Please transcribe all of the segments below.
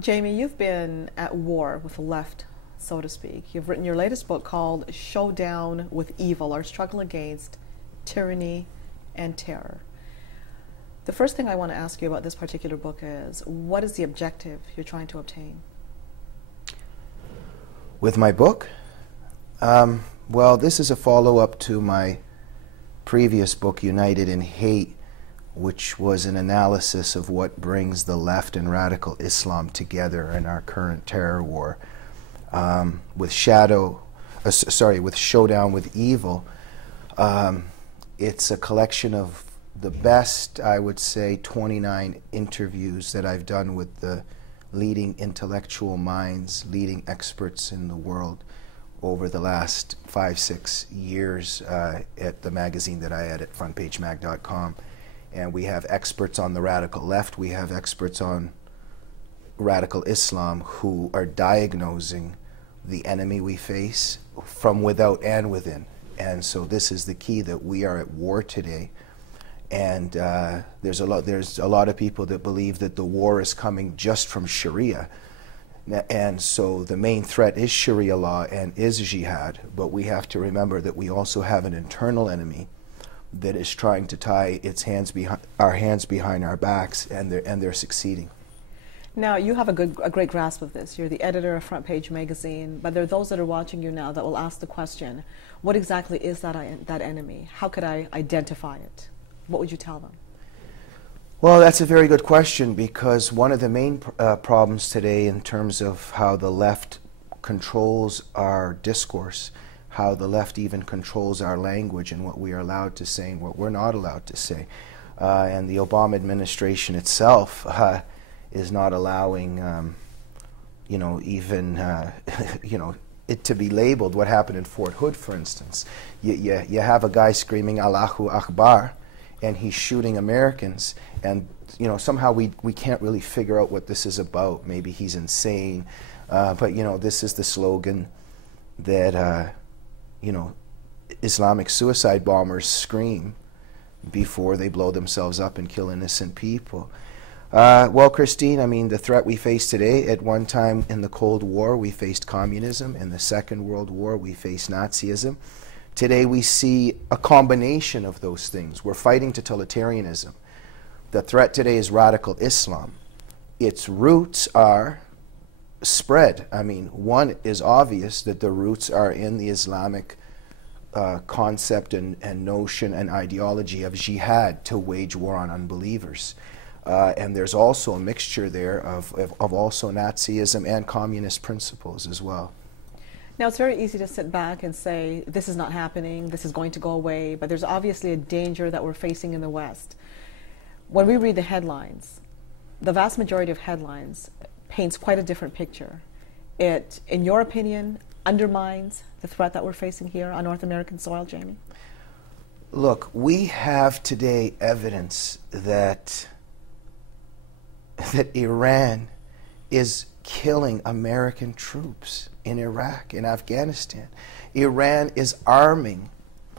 Jamie, you've been at war with the left, so to speak. You've written your latest book called Showdown with Evil, Our Struggle Against Tyranny and Terror. The first thing I want to ask you about this particular book is, what is the objective you're trying to obtain? With my book? Well, this is a follow-up to my previous book, United in Hate, which was an analysis of what brings the left and radical Islam together in our current terror war. With Showdown with Evil, it's a collection of the best, I would say, 29 interviews that I've done with the leading intellectual minds, leading experts in the world over the last 5-6 years at the magazine that I had at frontpagemag.com. And we have experts on the radical left, we have experts on radical Islam who are diagnosing the enemy we face from without and within. And so this is the key, that we are at war today. And there's a lot of people that believe that the war is coming just from Sharia. And so the main threat is Sharia law and is jihad, but we have to remember that we also have an internal enemy that is trying to tie our hands behind our backs, and they're succeeding. Now, you have a great grasp of this. You're the editor of Front Page Magazine, but there are those that are watching you now that will ask the question, what exactly is that enemy? How could I identify it? What would you tell them? Well, that's a very good question, because one of the main problems today in terms of how the left controls our discourse, how the left even controls our language and what we are allowed to say and what we're not allowed to say. And the Obama administration itself is not allowing, it to be labeled. What happened in Fort Hood, for instance. You have a guy screaming Allahu Akbar, and he's shooting Americans, and somehow we can't really figure out what this is about. Maybe he's insane, but this is the slogan that Islamic suicide bombers scream before they blow themselves up and kill innocent people. Well, Christine, I mean, the threat we face today, at one time in the Cold War we faced communism, in the Second World War we faced Nazism. Today we see a combination of those things. We're fighting totalitarianism. The threat today is radical Islam. Its roots are spread. I mean, one is obvious, that the roots are in the Islamic concept and notion and ideology of jihad, to wage war on unbelievers. And there's also a mixture there of also Nazism and communist principles as well. Now, it's very easy to sit back and say, this is not happening, this is going to go away, but there's obviously a danger that we're facing in the West. When we read the headlines, the vast majority of headlines paints quite a different picture. It, in your opinion, undermines the threat that we're facing here on North American soil, Jamie? Look, we have today evidence that Iran is killing American troops in Iraq and Afghanistan. Iran is arming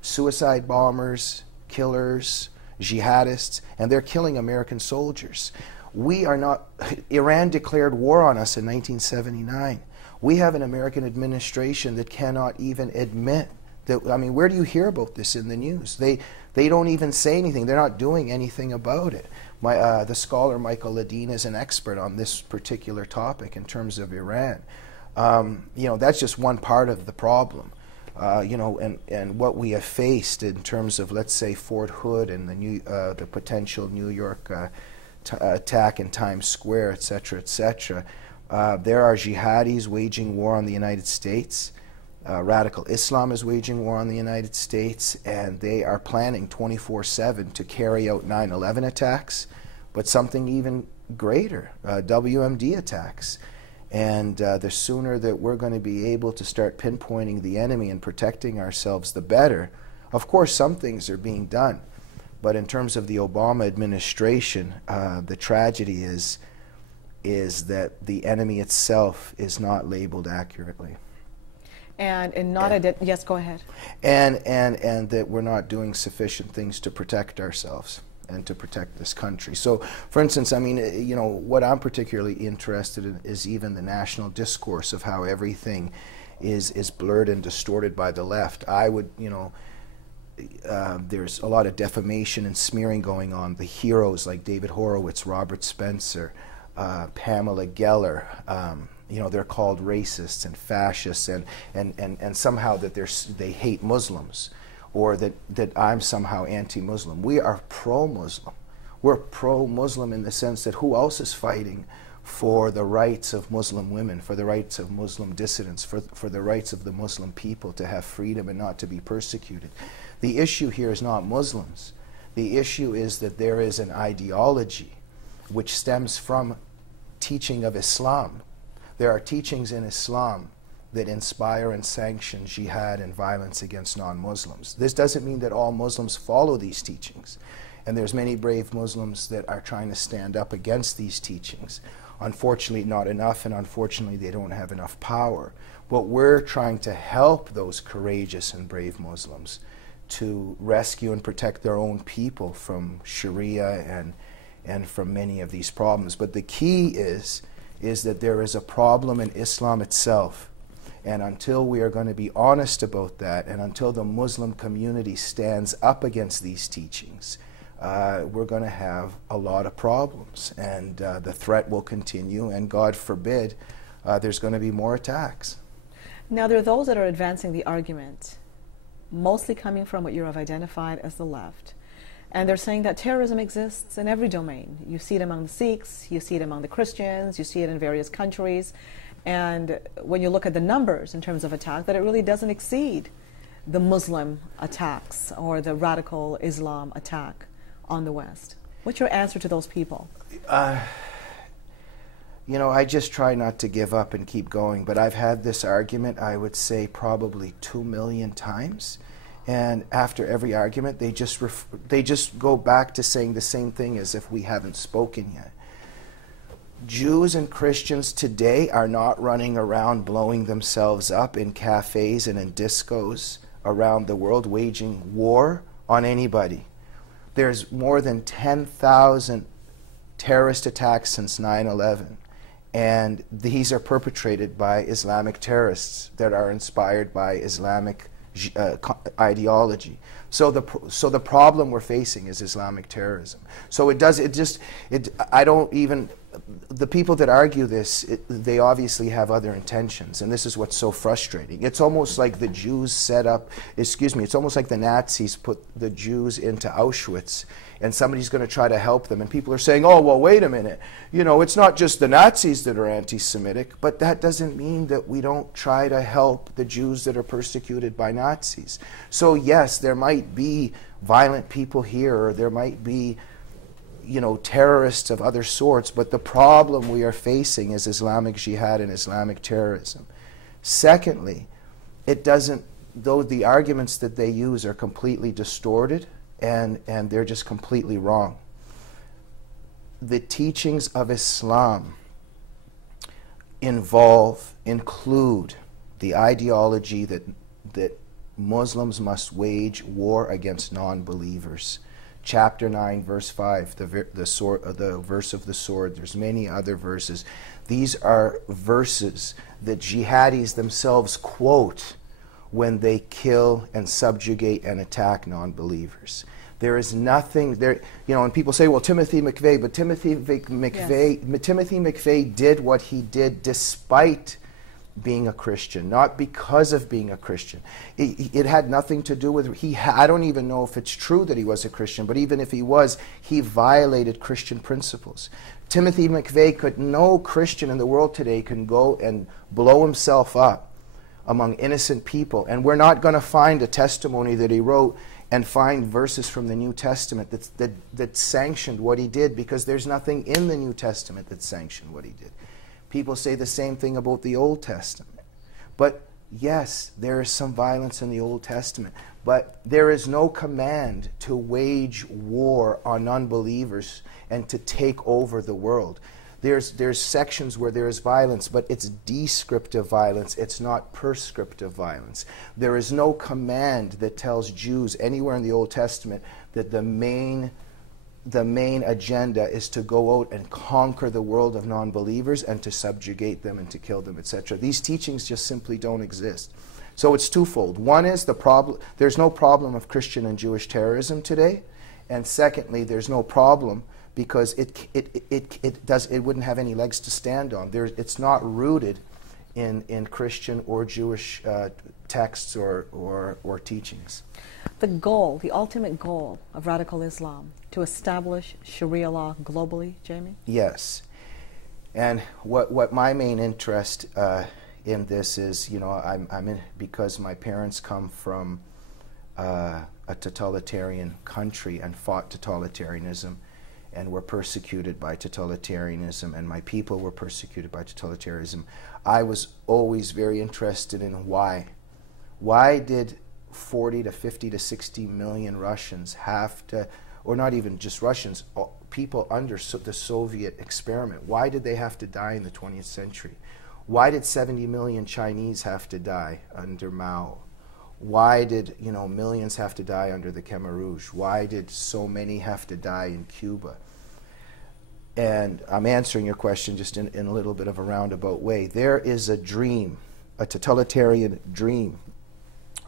suicide bombers, killers, jihadists, and they're killing American soldiers. We are not, Iran declared war on us in 1979. We have an American administration that cannot even admit that, I mean, where do you hear about this in the news? They don't even say anything. They're not doing anything about it. The scholar Michael Ledeen is an expert on this particular topic in terms of Iran. That's just one part of the problem. And what we have faced in terms of, let's say, Fort Hood and the potential New York attack in Times Square, etc., etc. There are jihadis waging war on the United States. Radical Islam is waging war on the United States, and they are planning 24/7 to carry out 9/11 attacks, but something even greater, WMD attacks. And the sooner that we're going to be able to start pinpointing the enemy and protecting ourselves, the better. Of course, some things are being done, but in terms of the Obama administration, the tragedy is that the enemy itself is not labeled accurately. And yes, go ahead. And that we're not doing sufficient things to protect ourselves. and to protect this country. So, for instance, I mean, you know, what I'm particularly interested in is even the national discourse of how everything is blurred and distorted by the left. I would, you know, there's a lot of defamation and smearing going on. The heroes like David Horowitz, Robert Spencer, Pamela Geller, you know, they're called racists and fascists, and somehow that they hate Muslims, or that I'm somehow anti-Muslim. We are pro-Muslim. We're pro-Muslim in the sense that who else is fighting for the rights of Muslim women, for the rights of Muslim dissidents, for the rights of the Muslim people to have freedom and not to be persecuted? The issue here is not Muslims. The issue is that there is an ideology which stems from teaching of Islam. There are teachings in Islam that inspire and sanction jihad and violence against non-Muslims. This doesn't mean that all Muslims follow these teachings. And there's many brave Muslims that are trying to stand up against these teachings. Unfortunately, not enough, and unfortunately, they don't have enough power. But we're trying to help those courageous and brave Muslims to rescue and protect their own people from Sharia and from many of these problems. But the key is that there is a problem in Islam itself. And until we are going to be honest about that, and until the Muslim community stands up against these teachings, we're going to have a lot of problems. And the threat will continue, and God forbid, there's going to be more attacks. Now, there are those that are advancing the argument, mostly coming from what you have identified as the left. And they're saying that terrorism exists in every domain. You see it among the Sikhs, you see it among the Christians, you see it in various countries. And when you look at the numbers in terms of attack, that it really doesn't exceed the Muslim attacks or the radical Islam attack on the West. What's your answer to those people? You know, I just try not to give up and keep going, but I've had this argument, I would say, probably 2 million times. And after every argument, they just go back to saying the same thing as if we haven't spoken yet. Jews and Christians today are not running around blowing themselves up in cafes and in discos around the world, waging war on anybody. There's more than 10,000 terrorist attacks since 9/11, and these are perpetrated by Islamic terrorists that are inspired by Islamic ideology. So the problem we're facing is Islamic terrorism. So I don't even, the people that argue this, they obviously have other intentions, and this is what's so frustrating. It's almost like the Jews it's almost like the Nazis put the Jews into Auschwitz, and somebody's going to try to help them, and people are saying, oh, well, wait a minute, you know, it's not just the Nazis that are anti-Semitic, but that doesn't mean that we don't try to help the Jews that are persecuted by Nazis. So yes, there might be violent people here, or there might be, you know, terrorists of other sorts, but the problem we are facing is Islamic jihad and Islamic terrorism. Secondly, though the arguments that they use are completely distorted, and they're just completely wrong. The teachings of Islam include the ideology that Muslims must wage war against non-believers. Chapter 9, verse 5, the verse of the sword. There's many other verses. These are verses that jihadis themselves quote when they kill and subjugate and attack non-believers. There is nothing there, you know, and people say, well, Timothy McVeigh, but Timothy McVeigh did what he did despite being a Christian, not because of being a Christian. It had nothing to do with, I don't even know if it's true that he was a Christian, but even if he was, he violated Christian principles. Timothy McVeigh no Christian in the world today can go and blow himself up among innocent people, and we're not going to find a testimony that he wrote and find verses from the New Testament that sanctioned what he did, because there's nothing in the New Testament that sanctioned what he did. People say the same thing about the Old Testament. But yes, there is some violence in the Old Testament, but there is no command to wage war on unbelievers and to take over the world. There's sections where there is violence, but it's descriptive violence. It's not prescriptive violence. There is no command that tells Jews anywhere in the Old Testament that the main the main agenda is to go out and conquer the world of non-believers and to subjugate them and to kill them, etc. These teachings just simply don't exist. So it's twofold. One is the problem, there's no problem of Christian and Jewish terrorism today. And secondly, there's no problem because it wouldn't have any legs to stand on. It's not rooted in Christian or Jewish texts or teachings. The goal, the ultimate goal of radical Islam, to establish Sharia law globally, Jamie? Yes. And what my main interest in this is, you know, I'm in because my parents come from a totalitarian country and fought totalitarianism and were persecuted by totalitarianism, and my people were persecuted by totalitarianism. I was always very interested in why. Why did 40 to 50 to 60 million Russians have to, or not even just Russians, people under the Soviet experiment, why did they have to die in the 20th century? Why did 70 million Chinese have to die under Mao? Why did, you know, millions have to die under the Khmer Rouge? Why did so many have to die in Cuba? And I'm answering your question just in a little bit of a roundabout way. There is a dream, a totalitarian dream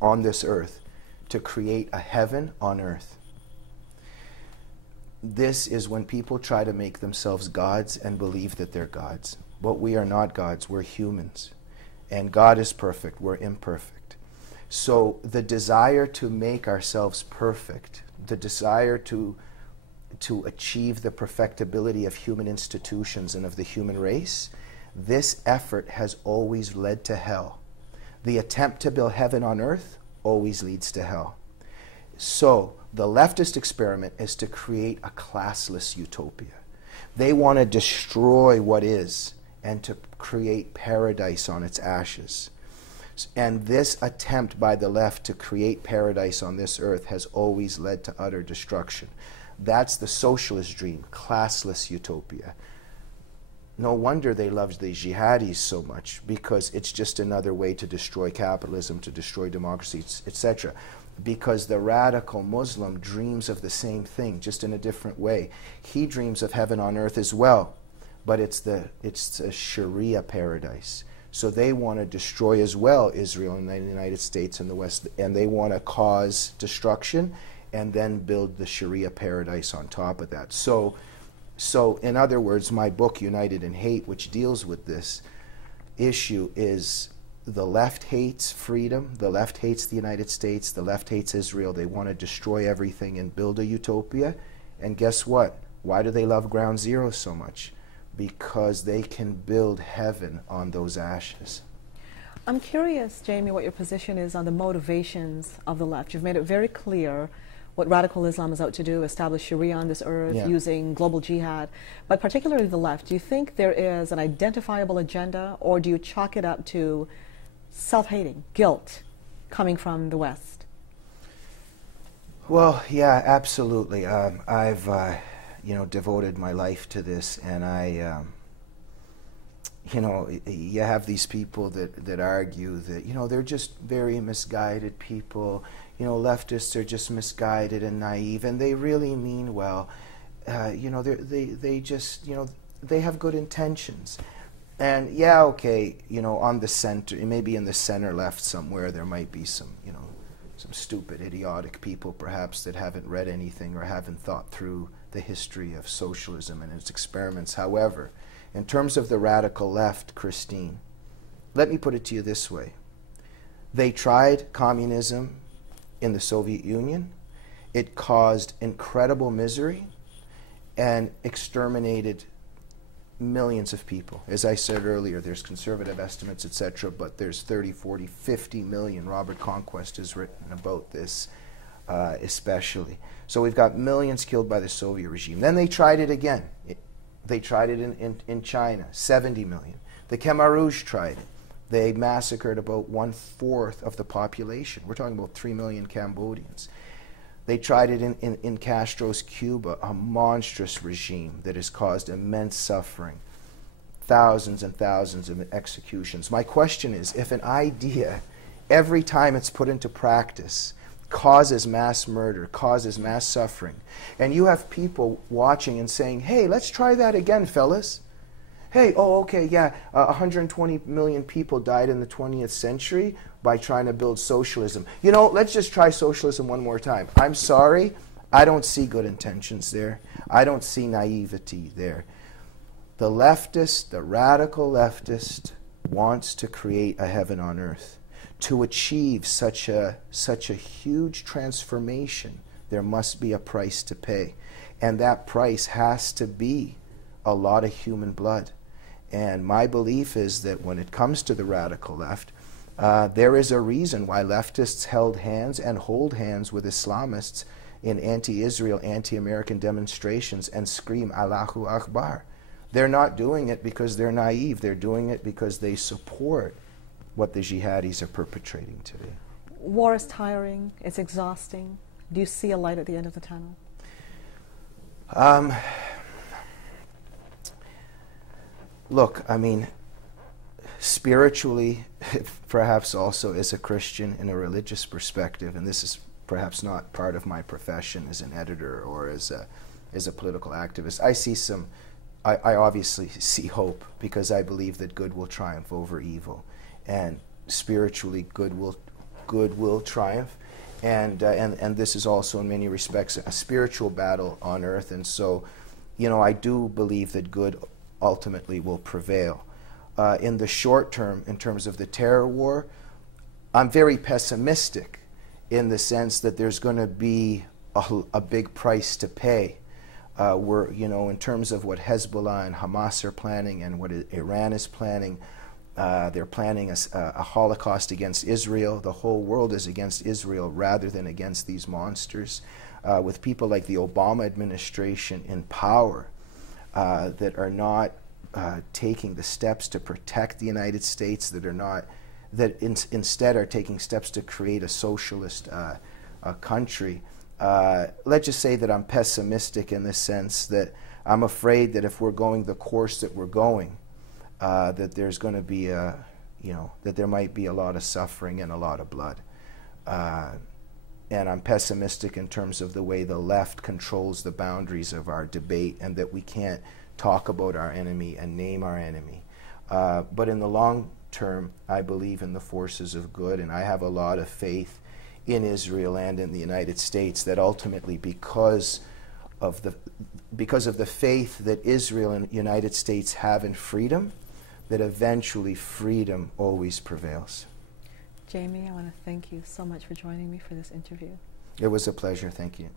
on this earth to create a heaven on earth. This is when people try to make themselves gods and believe that they're gods. But we are not gods, we're humans. And God is perfect, we're imperfect. So the desire to make ourselves perfect, the desire to achieve the perfectibility of human institutions and of the human race, this effort has always led to hell. The attempt to build heaven on earth always leads to hell. So the leftist experiment is to create a classless utopia. They want to destroy what is and to create paradise on its ashes. And this attempt by the left to create paradise on this earth has always led to utter destruction. That's the socialist dream, classless utopia. No wonder they love the jihadis so much, because it's just another way to destroy capitalism, to destroy democracy, etc. Because the radical Muslim dreams of the same thing, just in a different way. He dreams of heaven on earth as well, but it's a Sharia paradise. So they want to destroy as well Israel and the United States and the West, and they want to cause destruction and then build the Sharia paradise on top of that. So in other words, my book, United in Hate, which deals with this issue, is the left hates freedom, the left hates the United States, the left hates Israel. They want to destroy everything and build a utopia. And guess what? Why do they love Ground Zero so much? Because they can build heaven on those ashes. I'm curious, Jamie, what your position is on the motivations of the left. You've made it very clear what radical Islam is out to do, establish Sharia on this earth, using global jihad. But particularly the left, do you think there is an identifiable agenda, or do you chalk it up to self-hating, guilt, coming from the West? Well, yeah, absolutely. I've devoted my life to this, and you have these people that argue that, they're just very misguided people. Leftists are just misguided and naive, and they really mean well. They just, they have good intentions. And yeah, okay, on the center, maybe in the center left somewhere, there might be some stupid, idiotic people perhaps that haven't read anything or haven't thought through the history of socialism and its experiments. However, in terms of the radical left, Christine, let me put it to you this way. They tried communism in the Soviet Union. It caused incredible misery and exterminated millions of people. As I said earlier, there's conservative estimates, etc., but there's 30, 40, 50 million. Robert Conquest has written about this especially. So we've got millions killed by the Soviet regime. Then they tried it again. They tried it in China, 70 million. The Khmer Rouge tried it. They massacred about 1/4 of the population. We're talking about 3 million Cambodians. They tried it in Castro's Cuba, a monstrous regime that has caused immense suffering, thousands and thousands of executions. My question is, if an idea, every time it's put into practice, causes mass murder, causes mass suffering. And you have people watching and saying, hey, let's try that again, fellas. Hey, oh, okay, yeah, 120 million people died in the 20th century by trying to build socialism. You know, let's just try socialism one more time. I'm sorry, I don't see good intentions there. I don't see naivety there. The leftist, the radical leftist, wants to create a heaven on earth. To achieve such a huge transformation, there must be a price to pay. And that price has to be a lot of human blood. And my belief is that when it comes to the radical left, there is a reason why leftists held hands and hold hands with Islamists in anti-Israel, anti-American demonstrations and scream Allahu Akbar. They're not doing it because they're naive. They're doing it because they support what the jihadis are perpetrating today. War is tiring. It's exhausting. Do you see a light at the end of the tunnel? Look, I mean, spiritually, perhaps also as a Christian in a religious perspective, and this is perhaps not part of my profession as an editor or as a political activist, I obviously see hope, because I believe that good will triumph over evil, and spiritually good will triumph, and this is also in many respects a spiritual battle on earth, and so, you know, I do believe that good ultimately will prevail. In the short term, in terms of the terror war, I'm very pessimistic in the sense that there's going to be a big price to pay. You know, in terms of what Hezbollah and Hamas are planning and what Iran is planning, they're planning a Holocaust against Israel. The whole world is against Israel rather than against these monsters. With people like the Obama administration in power, that are not taking the steps to protect the United States, instead are taking steps to create a socialist country. Let's just say that I'm pessimistic in the sense that I'm afraid that if we're going the course that we're going, that there's going to be that there might be a lot of suffering and a lot of blood. And I'm pessimistic in terms of the way the left controls the boundaries of our debate, and that we can't talk about our enemy and name our enemy. But in the long term, I believe in the forces of good, and I have a lot of faith in Israel and in the United States that ultimately, because of the faith that Israel and the United States have in freedom, that eventually freedom always prevails. Jamie, I want to thank you so much for joining me for this interview. It was a pleasure. Thank you.